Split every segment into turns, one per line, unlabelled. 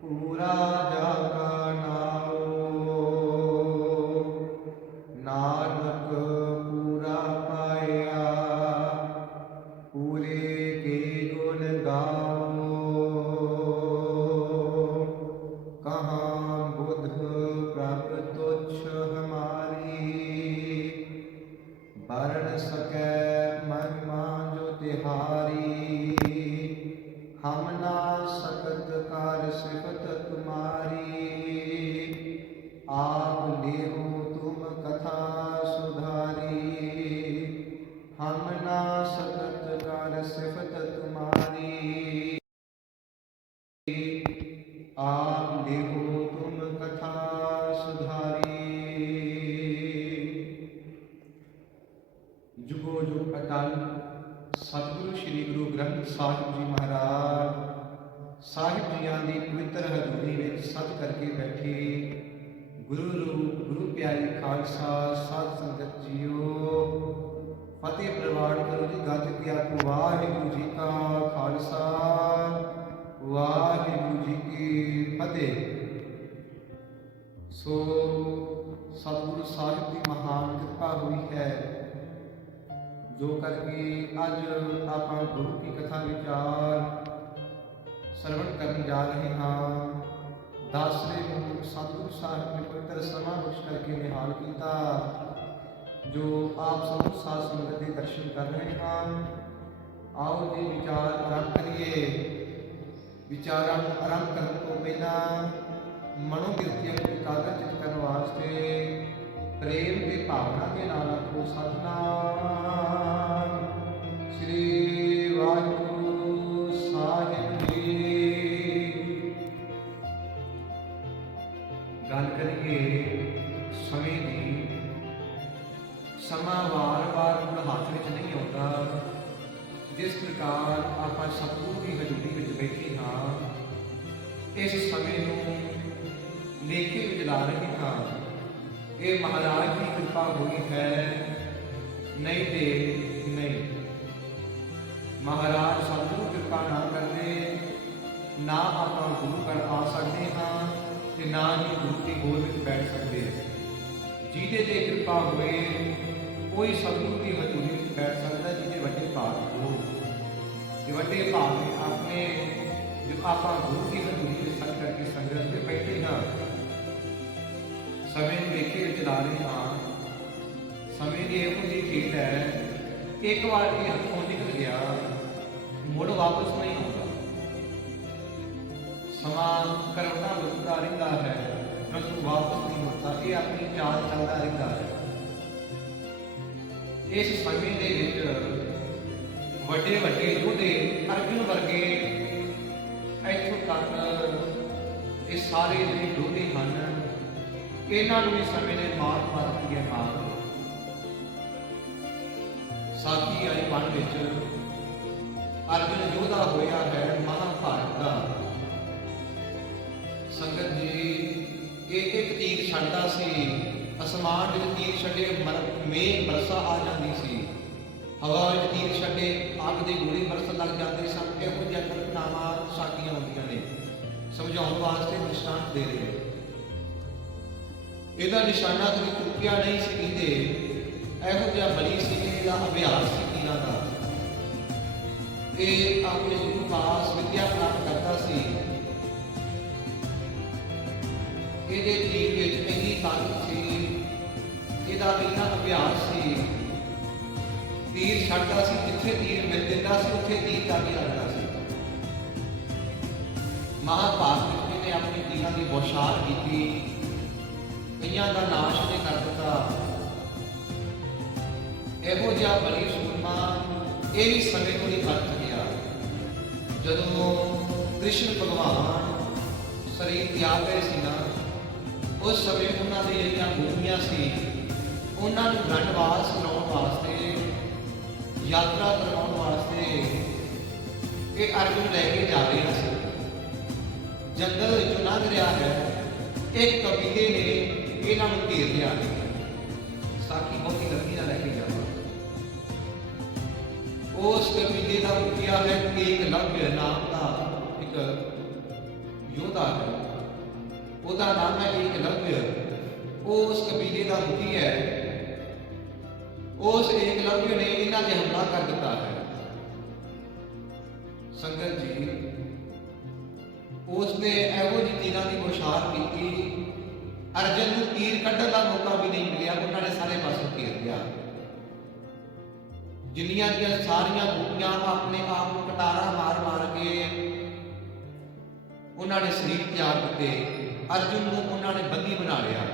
ਪੂਰਾ ਸਿਫਤ ਤੁਮਾਰੀ। ਆਪ ਲਿਓ ਤੁਮ ਕਥਾ ਸੁਧਾਰੀ। ਜੁਗੋ ਜੁਗ ਅਟਲ, ਸਤਿਗੁਰੂ ਸ੍ਰੀ ਗੁਰੂ ਗ੍ਰੰਥ ਸਾਹਿਬ ਜੀ ਮਹਾਰਾਜ, ਸਾਹਿਬ ਜੀਆਂ ਦੀ ਪਵਿੱਤਰ ਹਜ਼ੂਰੀ ਵਿੱਚ ਸਤ ਕਰਕੇ ਬੈਠੇ। ਗੁਰੂ ਰੂਪ, ਗੁਰੂ ਪਿਆਰੀ ਖਾਲਸਾ, ਸਾਧ ਸੰਗਤ ਜੀਓ। ਫਤਿਹ ਪ੍ਰਵਾਨ ਕਰੋ ਜੀ, ਗੱਜ ਕੇ ਆਖੋ, ਵਾਹਿਗੁਰੂ ਜੀ ਕਾ ਖਾਲਸਾ, ਵਾਹਿਗੁਰੂ ਜੀ ਕੀ ਫਤਿਹ। ਸੋ ਸਤਿਗੁਰੂ ਸਾਹਿਬ ਦੀ ਮਹਾਨ ਕਿਰਪਾ ਹੋਈ ਹੈ, ਜੋ ਕਰਕੇ ਅੱਜ ਆਪਾਂ ਗੁਰੂ ਕੀ ਕਥਾ ਵਿਚਾਰ ਸਰਵਣ ਕਰਨ ਜਾ ਰਹੇ ਹਾਂ। ਦਾਸਰੇ ਨੂੰ ਸਤਿਗੁਰੂ ਸਾਹਿਬ ਨੇ ਪਵਿੱਤਰ ਸਮਾਂ ਬਖਸ਼ ਕਰਕੇ ਨਿਹਾਲ ਕੀਤਾ। ਜੋ ਆਪ ਸਭ ਸਾਧ ਸੰਗਤ ਦੇ ਦਰਸ਼ਨ ਕਰ ਰਹੇ ਹਾਂ ਆਓ ਜੀ ਵਿਚਾਰ ਆਰੰਭ ਕਰੀਏ। ਵਿਚਾਰਾਂ ਨੂੰ ਆਰੰਭ ਕਰਨ ਤੋਂ ਪਹਿਲਾਂ ਮਨੋ ਕਿਰਤੀਆਂ ਨੂੰ ਇਕਾਗਰ ਚਿਤ ਕਰਨ ਵਾਸਤੇ ਪ੍ਰੇਮ ਦੇ ਭਾਵਨਾ ਦੇ ਨਾਲ ਆਖੋ ਸਤਨਾਮ ਪ੍ਰਕਾਰ ਸਤਿਗੁਰੂ ਦੀ ਹਜ਼ੂਰੀ ਵਿੱਚ ਬੈਠੇ ਹਾਂ, ਇਸ ਸਮੇਂ ਨੂੰ ਲੇਖੇ ਵਿੱਚ ਲਾ ਰਹੇ ਹਾਂ। ਇਹ ਮਹਾਰਾਜ ਦੀ ਕਿਰਪਾ ਹੋਈ ਹੈ, ਨਹੀਂ ਤੇ ਨਹੀਂ। ਮਹਾਰਾਜ ਸਤਿਗੁਰੂ ਕਿਰਪਾ ਨਾ ਕਰਦੇ, ਨਾ ਆਪਾਂ ਗੁਰੂ ਘਰ ਆ ਸਕਦੇ ਹਾਂ ਤੇ ਨਾ ਹੀ ਗੁਰੂ ਦੀ ਗੋਦ ਵਿੱਚ ਬੈਠ ਸਕਦੇ। ਜਿਹਦੇ ਤੇ ਕਿਰਪਾ ਹੋਵੇ ਕੋਈ ਸਤਿਗੁਰੂ ਦੀ ਹਜ਼ੂਰੀ ਵਿੱਚ ਬੈਠ ਸਕਦਾ, ਜਿਹਦੇ ਵੱਡੇ ਭਾਗ ਹੋ ਵੱਡੇ ਭਾਵੇਂ ਆਪਣੇ ਜੋ ਆਪਾਂ ਗੁਰੂ ਦੀ ਹਜ਼ੂਰੀ ਵਿੱਚ ਸੱਚ ਕਰਕੇ ਸੰਗਤ ਵਿੱਚ ਬੈਠੇ ਹਾਂ ਸਮੇਂ ਨੂੰ ਵੇਖੇ ਵਿੱਚ ਲਾ ਰਹੇ ਹਾਂ। ਸਮੇਂ ਦੀ ਇਹੋ ਜਿਹੀ ਖੇਡ ਹੈ, ਇੱਕ ਵਾਰ ਇਹ ਹੱਥੋਂ ਨਿਕਲ ਗਿਆ, ਮੁੜ ਵਾਪਸ ਨਹੀਂ ਆਉਂਦਾ। ਸਮਾਂ ਕਰਵਟਾਂ ਲੁਕਦਾ ਰਹਿੰਦਾ ਹੈ ਪਰੰਤੂ ਵਾਪਸ ਨਹੀਂ ਮੁੜਦਾ, ਇਹ ਆਪਣੀ ਚਾਲ ਚੱਲਦਾ ਰਹਿੰਦਾ ਹੈ। ਇਸ ਸਮੇਂ ਦੇ ਵਿੱਚ ਵੱਡੇ ਵੱਡੇ ਯੋਧੇ ਅਰਜੁਨ ਵਰਗੇ ਇੱਥੋਂ ਤੱਕ ਇਹ ਸਾਰੇ ਜਿਹੜੇ ਯੋਧੇ ਹਨ, ਇਹਨਾਂ ਨੂੰ ਵੀ ਸਮੇਂ ਨੇ ਮਾਰ ਮਾਰ ਕੇ ਮਾਰ ਸਾਥੀ ਆਏ ਮਨ ਵਿੱਚ ਅਰਜੁਨ ਯੋਧਾ ਹੋਇਆ ਹੈ ਮਹਾਭਾਰਤ ਦਾ। ਸੰਗਤ ਜੀ ਇਹ ਇੱਕ ਤੀਰ ਛੱਡਦਾ ਸੀ। ਅਸਮਾਨ ਵਿੱਚ ਤੀਰ ਛੱਡੇ ਮੇਘ ਬਰਸਾ ਆ ਜਾਂਦੀ ਸੀ। ਹਵਾ ਵਿੱਚ ਤੀਰ ਛੱਡੇ ਅੱਗ ਦੇ ਗੋਲੇ ਬਰਸਣ ਲੱਗ ਜਾਂਦੇ ਸਨ। ਇਹੋ ਜਿਹੀਆਂ ਘਟਨਾਵਾਂ ਸਾਡੀਆਂ ਹੁੰਦੀਆਂ ਨੇ। ਸਮਝਾਉਣ ਵਾਸਤੇ ਨਿਸ਼ਾਨ ਦੇ ਰਹੇ ਇਹਦਾ ਨਿਸ਼ਾਨਾ ਕਦੇ ਚੁੱਕਿਆ ਨਹੀਂ ਸੀ ਕਿਤੇ ਇਹੋ ਜਿਹਾ ਬਲੀ ਸੀ ਇਹਦਾ ਅਭਿਆਸ ਸੀ ਤੀਰਾਂ ਦਾ। ਇਹ ਆਪਣੇ ਗੁਰੂ ਪਾਸ ਵਿਦਿਆ ਪ੍ਰਾਪਤ ਕਰਦਾ ਸੀ। ਇਹਦੇ ਤੀਰ ਵਿੱਚ ਇੰਨੀ ਤਾਕਤ ਸੀ। ਇਹਦਾ ਇੰਨਾ ਅਭਿਆਸ ਸੀ ਤੀਰ ਛੱਡਦਾ ਸੀ, ਜਿੱਥੇ ਤੀਰ ਮਿਲ ਦਿੰਦਾ ਸੀ, ਉੱਥੇ ਤੀਰ ਜਾ ਕੇ ਲੱਗਦਾ ਸੀ। ਮਹਾਭਾਰਤ ਵਿੱਚ ਇਹਨੇ ਆਪਣੀ ਤੀਰਾਂ ਦੀ ਬੌਛਾਰ ਕੀਤੀ। ਕਈਆਂ ਦਾ ਨਾਸ਼ ਨੇ ਕਰ ਦਿੱਤਾ। ਇਹੋ ਜਿਹਾ ਬਲੀ ਸੂਰਮਾ ਇਹ ਵੀ ਸਮੇਂ ਨੂੰ ਹੀ ਵਰਤ ਗਿਆ। ਜਦੋਂ ਕ੍ਰਿਸ਼ਨ ਭਗਵਾਨ ਸਰੀਰ ਤਿਆਗ ਗਏ ਸੀ ਨਾ, ਉਸ ਸਮੇਂ ਉਹਨਾਂ ਦੀ ਜਿਹੜੀਆਂ ਭੂਮੀਆਂ ਸੀ, ਉਹਨਾਂ ਨੂੰ ਗੰਡਵਾਸ ਕਰਾਉਣ ਵਾਸਤੇ ਯਾਤਰਾ ਕਰਵਾਉਣ ਵਾਸਤੇ ਇਹ ਅਰਜੁਨ ਲੈ ਕੇ ਜਾ ਰਿਹਾ ਸੀ ਜੰਗਲ ਵਿੱਚੋਂ ਲੰਘ ਰਿਹਾ ਹੈ। ਇੱਕ ਕਬੀਲੇ ਨੇ ਇਹਨਾਂ ਨੂੰ ਘੇਰ ਲਿਆ। ਸਾਕੀ ਬਹੁਤੀ ਲੰਬੀ ਨਾ ਲੈ ਕੇ ਜਾਵਾਂ। ਉਸ ਕਬੀਲੇ ਦਾ ਮੁਖੀਆ ਹੈ ਏਕ ਲਵਯ ਨਾਮ ਦਾ ਇੱਕ ਯੋਧਾ ਹੈ। ਉਹਦਾ ਨਾਮ ਹੈ ਏਕਲਵਯ ਉਹ ਉਸ ਕਬੀਲੇ ਦਾ ਮੁਖੀ ਹੈ। ਉਸ ਏਕਲਵਯ ਨੇ ਇਹਨਾਂ ਤੇ ਹਮਲਾ ਕਰ ਦਿੱਤਾ ਹੈ। ਸੰਗਤ ਜੀ, ਉਸ ਨੇ ਇਹੋ ਜਿਹੀ ਤੀਰਾਂ ਦੀ ਬੁਛਾਰ ਕੀਤੀ, ਅਰਜਨ ਨੂੰ ਤੀਰ ਕੱਢਣ ਦਾ ਮੌਕਾ ਵੀ ਨਹੀਂ ਮਿਲਿਆ, ਉਹਨਾਂ ਨੇ ਸਾਰੇ ਪਾਸੇ ਘੇਰ ਲਿਆ। ਜਿੰਨੀਆਂ ਦੀਆਂ ਸਾਰੀਆਂ ਗੋਪੀਆਂ ਆਪਣੇ ਆਪ ਨੂੰ ਕਟਾਰਾ ਮਾਰ ਮਾਰ ਕੇ ਉਹਨਾਂ ਨੇ ਸਰੀਰ ਤਿਆਗ ਕੀਤੇ ਅਰਜੁਨ ਨੂੰ ਉਹਨਾਂ ਨੇ ਬੰਦੀ ਬਣਾ ਲਿਆ।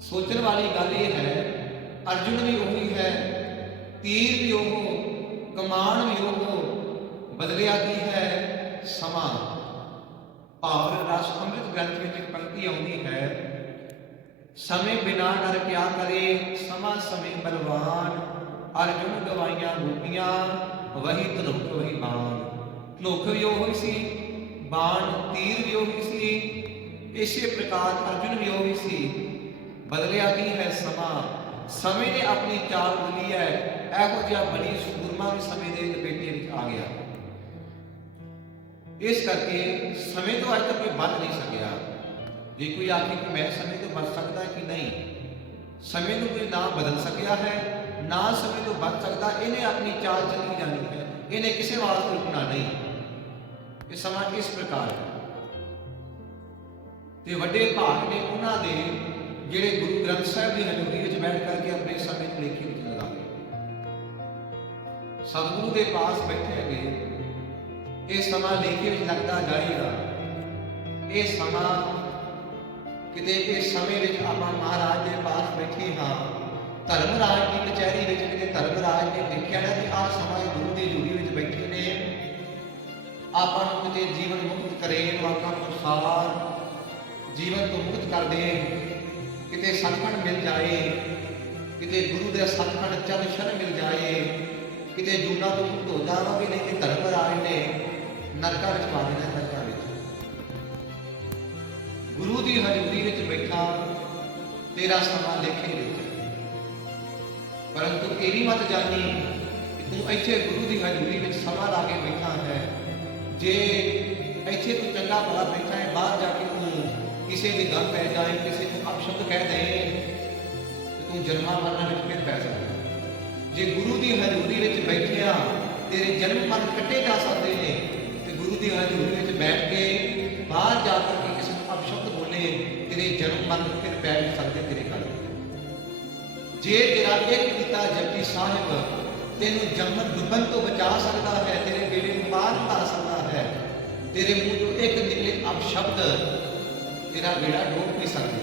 ਸੋਚਣ ਵਾਲੀ ਗੱਲ ਇਹ ਹੈ ਅਰਜੁਨ ਵੀ ਉਹੀ ਹੈ ਤੀਰ ਵੀ ਉਹ ਕਮਾਨ ਵੀ ਉਹ ਬਦਲਿਆ ਕੀ ਹੈ ਸਮਾਂ ਭਾਵ ਰਸ ਅੰਮ੍ਰਿਤ ਗ੍ਰੰਥ ਵਿੱਚ ਇੱਕ ਪੰਕਤੀ ਆਉਂਦੀ ਹੈ ਸਮੇਂ ਬਿਨਾ ਨਰ ਕਿਆ ਕਰੇ ਸਮਾਂ ਸਮੇਂ ਬਲਵਾਨ ਅਰਜੁਨ ਗਵਾਈਆਂ ਗੋਪੀਆਂ ਵਹੀ ਧਨੁਖ ਵਹੀ ਬਾਣ ਧਨੁਖ ਵੀ ਉਹੀ ਸੀ ਬਾਣ ਤੀਰ ਵੀ ਉਹੀ ਸੀ ਇਸੇ ਪ੍ਰਕਾਰ ਅਰਜੁਨ ਵੀ ਉਹੀ ਸੀ ਬਦਲਿਆ ਕੀ ਹੈ ਸਮਾਂ ਸਮੇਂ ਨੇ ਆਪਣੀ ਚਾਲ ਬਦਲੀ ਹੈ। ਇਹੋ ਜਿਹਾ ਬੜੀ ਸੂਰਮਾ ਵੀ ਸਮੇਂ ਦੇ ਲਪੇਟੇ ਵਿੱਚ ਆ ਗਿਆ। ਇਸ ਕਰਕੇ ਸਮੇਂ ਤੋਂ ਅੱਜ ਤੱਕ ਕੋਈ ਬਚ ਨਹੀਂ ਸਕਿਆ। ਜੇ ਕੋਈ ਆਖੇ ਕਿ ਮੈਂ ਸਮੇਂ ਤੋਂ ਬਚ ਸਕਦਾ ਕਿ ਨਹੀਂ, ਸਮੇਂ ਨੂੰ ਕੋਈ ਨਾ ਬਦਲ ਸਕਿਆ ਹੈ, ਨਾ ਸਮੇਂ ਤੋਂ ਬਚ ਸਕਦਾ, ਇਹਨੇ ਆਪਣੀ ਚਾਲ ਚੱਲੀ ਜਾਣੀ ਹੈ। ਇਹਨੇ ਕਿਸੇ ਵਾਸਤੇ ਰੁਕਣਾ ਨਹੀਂ। ਇਹ ਸਮਾਂ ਇਸ ਪ੍ਰਕਾਰ ਹੈ। ਤੇ ਵੱਡੇ ਭਾਗ ਨੇ ਉਹਨਾਂ ਦੇ ਜਿਹੜੇ ਗੁਰੂ ਗ੍ਰੰਥ ਸਾਹਿਬ ਦੀ ਹਜ਼ੂਰੀ ਵਿੱਚ ਬੈਠ ਕਰਕੇ ਆਪਣੇ ਸਮੇਂ ਨੂੰ ਲੇਖੇ ਵਿੱਚ ਲਗਾਵੇ ਸਤਿਗੁਰੂ ਦੇ ਪਾਸ ਬੈਠੇ ਹੈਗੇ, ਇਹ ਸਮਾਂ ਲੇਖੇ ਵਿੱਚ ਲੱਗਦਾ ਜਾਏਗਾ ਇਹ ਸਮਾਂ ਕਿਤੇ ਇਸ ਸਮੇਂ ਵਿੱਚ ਆਪਾਂ ਮਹਾਰਾਜ ਦੇ ਪਾਸ ਬੈਠੇ ਹਾਂ ਧਰਮ ਰਾਜ ਦੀ ਕਚਹਿਰੀ ਵਿੱਚ ਕਿਤੇ ਧਰਮ ਰਾਜ ਨੇ ਦੇਖਿਆ ਨਾ ਕਿ ਆਹ ਸਮਾਂ ਗੁਰੂ ਦੀ ਜੂੜੀ ਵਿੱਚ ਬੈਠੇ ਨੇ। ਆਪਾਂ ਨੂੰ ਕਿਤੇ ਜੀਵਨ ਮੁਕਤ ਕਰੇ ਨੂੰ ਸਾਰ ਜੀਵਨ ਤੋਂ ਮੁਕਤ ਕਰ ਦੇ ਕਿਤੇ ਸਤਖੰਡ ਮਿਲ ਜਾਏ, ਕਿਤੇ ਗੁਰੂ ਦੇ ਸਤਖੰਡ ਚਰਨ ਸ਼ਰਨ ਮਿਲ ਜਾਏ, ਕਿਤੇ ਜੂਨਾ ਤੋਂ ਮੁਕਤ ਹੋ ਜਾਵਾਂਗੇ ਨਹੀਂ ਤੇ ਧਰਮਰਾਜ ਨੇ ਨਰਕਾਂ ਵਿੱਚ ਪਾ ਦੇਣਾ ਨਰਕਾਂ ਵਿੱਚ। ਗੁਰੂ ਦੀ ਹਜ਼ੂਰੀ ਵਿੱਚ ਬੈਠਾ, ਤੇਰਾ ਸਮਾਂ ਲੇਖੇ ਵਿੱਚ। ਪਰੰਤੂ ਤੇਰੀ ਮਤ ਜਾਣੀ ਕਿ ਤੂੰ ਇੱਥੇ ਗੁਰੂ ਦੀ ਹਜ਼ੂਰੀ ਵਿੱਚ ਸਮਾਂ ਲਾ ਕੇ ਬੈਠਾ ਹੈ। ਜੇ ਇੱਥੇ ਤੂੰ ਚੰਗਾ ਭਲਾ ਬੈਠਾ ਹੈ, ਬਾਹਰ ਜਾ ਕੇ ਕਿਸੇ ਦੀ ਗੱਲ ਪੈ ਜਾਏ ਕਿਸੇ ਨੂੰ ਅਪਸ਼ਬਦ ਕਹਿ ਦੇ ਤੂੰ ਜਨਮਾਂ ਮਰਨਾਂ ਵਿੱਚ ਫਿਰ ਪੈ ਸਕਦਾ। ਜੇ ਗੁਰੂ ਦੀ ਹਜ਼ੂਰੀ ਵਿੱਚ ਬੈਠਿਆ ਤੇਰੇ ਜਨਮ ਮਰਨ ਕੱਟੇ ਜਾ ਸਕਦੇ ਨੇ, ਤੇ ਗੁਰੂ ਦੀ ਹਜ਼ੂਰੀ ਵਿੱਚ ਬੈਠ ਕੇ ਬਾਹਰ ਜਾ ਕੇ ਕਿਸੇ ਨੂੰ ਅਪਸ਼ਬਦ ਬੋਲੇ, ਤੇਰੇ ਜਨਮ ਮਰਨ ਫਿਰ ਪੈ ਨਹੀਂ ਸਕਦੇ ਤੇਰੇ ਘਰ। ਜੇ ਤੇਰਾ ਇੱਕ ਪਿਤਾ ਜਪਜੀ ਸਾਹਿਬ ਤੈਨੂੰ ਜੰਮਤ ਡੁੱਬਣ ਤੋਂ ਬਚਾ ਸਕਦਾ ਹੈ, ਤੇਰੇ ਬੇੜੇ ਨੂੰ ਪਾਰ ਕਰ ਸਕਦਾ ਹੈ, ਤੇਰੇ ਮੂੰਹ ਤੋਂ ਇੱਕ ਨਿਕਲੇ ਅਪਸ਼ਬਦ ਤੇਰਾ ਬੇੜਾ ਡੋਬ ਨਹੀਂ ਸਕਦਾ।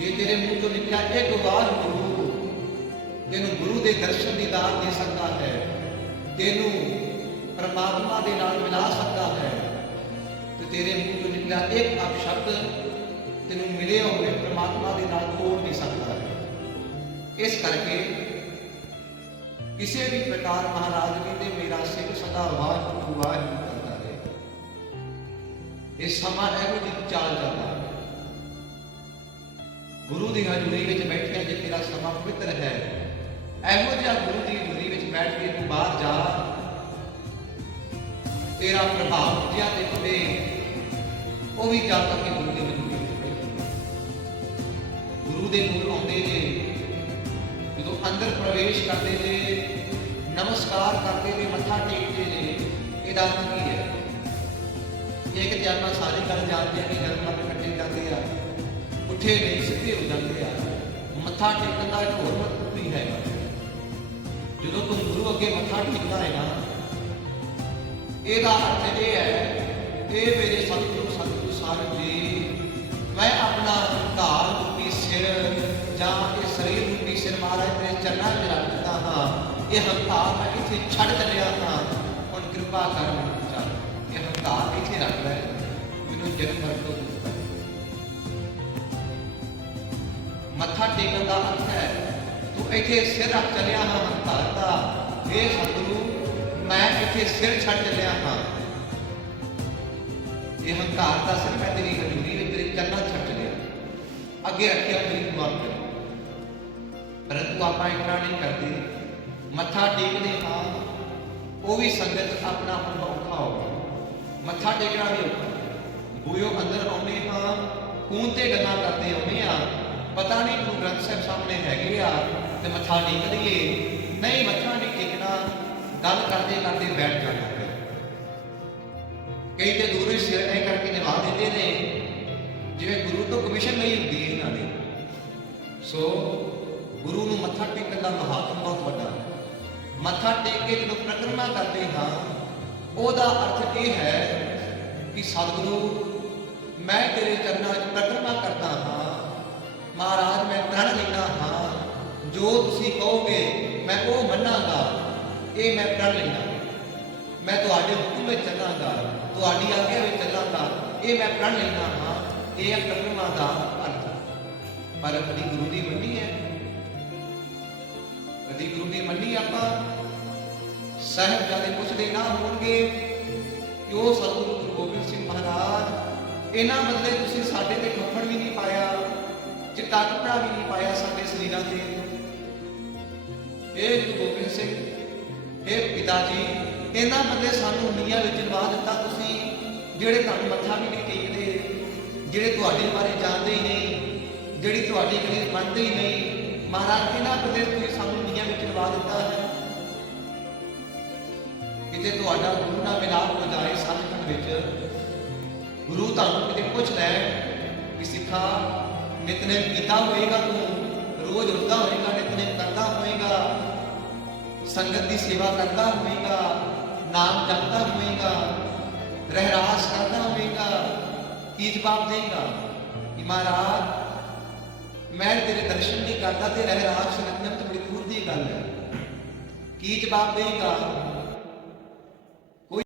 ਜੇ ਤੇਰੇ ਮੂੰਹ ਤੋਂ ਨਿਕਲਿਆ ਇੱਕ ਵਾਹਿਗੁਰੂ ਤੈਨੂੰ ਗੁਰੂ ਦੇ ਦਰਸ਼ਨ ਦੀ ਦਾਤ ਦੇ ਸਕਦਾ ਹੈ। ਤੈਨੂੰ ਪਰਮਾਤਮਾ ਦੇ ਨਾਲ ਮਿਲਾ ਸਕਦਾ ਹੈ। ਤੇ ਤੇਰੇ ਮੂੰਹ ਤੋਂ ਨਿਕਲਿਆ ਇੱਕ ਅਪਸ਼ਬਦ ਤੈਨੂੰ ਮਿਲੇ ਹੋਏ ਪਰਮਾਤਮਾ ਦੇ ਨਾਲ ਤੋੜ ਨਹੀਂ ਸਕਦਾ। ਇਸ ਕਰਕੇ ਕਿਸੇ ਵੀ ਪ੍ਰਕਾਰ ਮਹਾਰਾਜ ਜੀ ਕਹਿੰਦੇ ਮੇਰਾ ਸਿੰਘ ਸਦਾ ਵਾਹਿਗੁਰੂ ਵਾਹਿਗੁਰੂ ਕਰਦਾ ਇਹ ਸਮਾਂ ਇਹੋ ਜਿਹੀ ਚਾਲ ਜਾਂਦਾ ਗੁਰੂ ਦੀ ਹਜ਼ੂਰੀ ਵਿੱਚ ਬੈਠਿਆ ਜੇ ਤੇਰਾ ਸਮਾਂ ਪਵਿੱਤਰ ਹੈ। ਇਹੋ ਜਿਹਾ ਗੁਰੂ ਦੀ ਹਜ਼ੂਰੀ ਵਿੱਚ ਬੈਠ ਕੇ ਤੂੰ ਬਾਹਰ ਜਾ। ਤੇਰਾ ਪ੍ਰਭਾਵ ਜਿਆ ਤੇ ਪਵੇ। ਉਹ ਵੀ ਜਾ ਤੱਕ ਗੁਰੂ ਦੀ ਗੁਰੂ ਦੇ ਗੁਣ ਆਉਂਦੇ ਨੇ। ਜਦੋਂ ਅੰਦਰ ਪ੍ਰਵੇਸ਼ ਕਰਦੇ ਨੇ, ਨਮਸਕਾਰ ਕਰਦੇ ਨੇ, ਮੱਥਾ ਟੇਕਦੇ ਨੇ, ਇਹਦਾ ਕੀ ਇਹ ਕਿ ਆਪਾਂ ਸਾਰੇ ਗੱਲ ਜਾਣਦੇ ਹਾਂ ਕਿ ਜਨਮ ਮਰਨ ਕੱਟੇ ਜਾਂਦੇ ਆ। ਉੱਠੇ ਨਹੀਂ, ਸਿੱਧੇ ਹੋ ਜਾਂਦੇ ਆ। ਮੱਥਾ ਟੇਕਣ ਦਾ ਇੱਕ ਹੋਰ ਮਤਲਬ ਵੀ ਹੈ। ਜਦੋਂ ਤੂੰ ਗੁਰੂ ਅੱਗੇ ਮੱਥਾ ਟੇਕਦਾ ਹੈ ਨਾ, ਇਹਦਾ ਅਰਥ ਇਹ ਹੈ ਇਹ ਮੇਰੇ ਸਤਿਗੁਰੂ ਸਤਿਗੁਰੂ ਸਾਹਿਬ ਜੀ, ਮੈਂ ਆਪਣਾ ਧਾਰ ਰੂਪੀ ਸਿਰ ਜਾਂ ਇਹ ਸਰੀਰ ਰੂਪੀ ਸਿਰ ਮਹਾਰਾਜ ਦੇ ਚਰਨਾਂ 'ਚ ਰੱਖ ਦਿੱਤਾ ਹਾਂ। ਇਹ ਹੰਕਾਰ ਮੈਂ ਇੱਥੇ ਛੱਡ ਚੱਲਿਆ ਹਾਂ। ਹੁਣ ਕਿਰਪਾ ਕਰ ਮੈਨੂੰ। ਬਚਾ ਹੰਕਾਰ ਇੱਥੇ ਰੱਖ ਲੈ। ਮੈਨੂੰ ਜਨਮ ਮਰਨ ਤੋਂ ਮੁਕਤ ਮੱਥਾ ਟੇਕਣ ਦਾ ਅਰਥ ਹੈ, ਤੂੰ ਇੱਥੇ ਸਿਰ ਰੱਖ ਚੱਲਿਆ ਹਾਂ ਹੰਕਾਰ ਦਾ। ਇਹ ਸਤਿਗੁਰੂ ਮੈਂ ਇੱਥੇ ਸਿਰ ਛੱਡ ਚੱਲਿਆ ਹਾਂ। ਇਹ ਹੰਕਾਰ ਦਾ ਸਿਰ ਮੈਂ ਤੇਰੀ ਹਜ਼ੂਰੀ ਵਿੱਚ ਤੇਰੇ ਚਰਨਾਂ ਛੱਡ ਚੱਲਿਆ। ਅੱਗੇ ਰੱਖਿਆ ਮੇਰੀ ਦੁਆ ਕਰ ਪਰੰਤੂ ਆਪਾਂ ਇਤਨਾ ਨਹੀਂ ਕਰਦੇ। ਮੱਥਾ ਟੇਕਦੇ ਹਾਂ, ਉਹ ਵੀ ਸੰਗਤ ਆਪਣਾ ਆਪਣਾ
ਮੱਥਾ ਟੇਕਣਾ ਵੀ ਔਖਾ ਬੂਇਓ ਅੰਦਰ ਆਉਂਦੇ ਹਾਂ, ਖੂਨ ਤੇ ਗੱਲਾਂ ਕਰਦੇ ਆਉਂਦੇ ਆ ਪਤਾ ਨਹੀਂ ਗੁਰੂ ਗ੍ਰੰਥ ਸਾਹਿਬ ਸਾਹਮਣੇ ਹੈਗੇ ਆ ਤੇ ਮੱਥਾ ਟੇਕ ਲਈਏ। ਨਹੀਂ, ਮੱਥਾ ਨਹੀਂ ਟੇਕਣਾ। ਗੱਲ ਕਰਦੇ ਕਰਦੇ ਬੈਠ ਜਾਣਾ ਕਈ ਤੇ ਦੂਰੋਂ ਹੀ ਸਿਰ ਐ ਕਰਕੇ ਨਿਭਾ ਦਿੰਦੇ ਨੇ, ਜਿਵੇਂ ਗੁਰੂ ਤੋਂ ਕਮਿਸ਼ਨ ਲਈ ਹੁੰਦੀ ਹੈ ਇਹਨਾਂ ਦੀ। ਸੋ, ਗੁਰੂ ਨੂੰ ਮੱਥਾ ਟੇਕਣ ਦਾ ਮਹਾਤਮ ਬਹੁਤ ਵੱਡਾ ਮੱਥਾ ਟੇਕ ਕੇ ਜਦੋਂ ਪ੍ਰਕਰਮਾ ਕਰਦੇ ਹਾਂ ਉਹਦਾ ਅਰਥ ਇਹ ਹੈ ਕਿ ਸਤਿਗੁਰੂ, ਮੈਂ ਤੇਰੇ ਚਰਨਾਂ 'ਚ ਪ੍ਰਕਰਮਾ ਕਰਦਾ ਹਾਂ। ਮਹਾਰਾਜ, ਮੈਂ ਪ੍ਰਣ ਲੈਂਦਾ ਹਾਂ। ਜੋ ਤੁਸੀਂ ਕਹੋਗੇ, ਮੈਂ ਉਹ ਮੰਨਾਂਗਾ। ਇਹ ਮੈਂ ਪ੍ਰਣ ਲੈਂਦਾ। ਮੈਂ ਤੁਹਾਡੇ ਹੁਕਮ ਵਿੱਚ ਚੱਲਾਂਗਾ, ਤੁਹਾਡੀ ਆਗਿਆ ਵਿੱਚ ਚੱਲਾਂਗਾ। ਇਹ ਮੈਂ ਪ੍ਰਣ ਲੈਂਦਾ ਹਾਂ। ਇਹ ਹੈ ਪ੍ਰਕਰਮਾ ਦਾ ਅਰਥ। ਪਰ ਕਦੀ ਗੁਰੂ ਦੀ ਮੰਨੀ ਹੈ ਕਦੀ ਗੁਰੂ ਦੀ ਮੰਨੀ ਆਪਾਂ? ਸਾਹਿਬਜ਼ਾਦੇ ਪੁੱਛਦੇ ਨਾ ਹੋਣਗੇ ਕਿ ਉਹ ਸਤਿਗੁਰੂ ਗੁਰੂ ਗੋਬਿੰਦ ਸਿੰਘ ਮਹਾਰਾਜ, ਇਹਨਾਂ ਬਦਲੇ ਤੁਸੀਂ ਸਾਡੇ ਤੇ ਖੱਫੜ ਵੀ ਨਹੀਂ ਪਾਇਆ ਚਿੱਟਾ ਕੱਪੜਾ ਵੀ ਨਹੀਂ ਪਾਇਆ ਸਾਡੇ ਸਰੀਰਾਂ ਤੇ। ਇਹ ਗੁਰੂ ਗੋਬਿੰਦ ਸਿੰਘ ਇਹ ਪਿਤਾ ਜੀ, ਇਹਨਾਂ ਬਦਲੇ ਸਾਨੂੰ ਦੁਨੀਆ ਵਿੱਚ ਲਵਾ ਦਿੱਤਾ ਤੁਸੀਂ, ਜਿਹੜੇ ਤੁਹਾਨੂੰ ਮੱਥਾ ਵੀ ਨਹੀਂ ਟੇਕਦੇ, ਜਿਹੜੇ ਤੁਹਾਡੇ ਬਾਰੇ ਜਾਣਦੇ ਹੀ ਨਹੀਂ, ਜਿਹੜੀ ਤੁਹਾਡੀ ਕਦੇ ਮੰਨਦੇ ਹੀ ਨਹੀਂ। ਮਹਾਰਾਜ, ਇਹਨਾਂ ਬਦਲੇ ਤੁਸੀਂ ਸਾਨੂੰ ਦੁਨੀਆ ਵਿੱਚ ਲਵਾ ਦਿੱਤਾ ਹੈ। ਕਿਤੇ ਤੁਹਾਡਾ ਗੁਰੂ ਨਾਲ ਮਿਲਾਪ ਹੋ ਜਾਏ ਸੱਚਖੰਡ ਵਿੱਚ, ਗੁਰੂ ਤੁਹਾਨੂੰ ਕਿਤੇ ਪੁੱਛ ਲੈ ਕਿ ਸਿੱਖਾ, ਨਿਤਨੇਮ ਕੀਤਾ ਹੋਏਗਾ ਤੂੰ? ਰੋਜ਼ ਉੱਠਦਾ ਹੋਏਗਾ, ਨਿਤਨੇਮ ਕਰਦਾ ਹੋਏਗਾ? ਸੰਗਤ ਦੀ ਸੇਵਾ ਕਰਦਾ ਹੋਏਗਾ? ਨਾਮ ਜਪਦਾ ਹੋਏਗਾ? ਰਹਿਰਾਸ ਕਰਦਾ ਹੋਏਗਾ? ਕੀ ਜਵਾਬ ਦੇਗਾ ਕਿ ਮਹਾਰਾਜ, ਮੈਂ ਤੇਰੇ ਦਰਸ਼ਨ ਨਹੀਂ ਕਰਦਾ ਤੇ ਰਹਿਰਾਸ ਨਿਤਨੇਮ ਤੋਂ ਬੜੀ ਦੂਰ ਦੀ ਗੱਲ ਹੈ। ਕੀ ਜਵਾਬ ਦੇਗਾ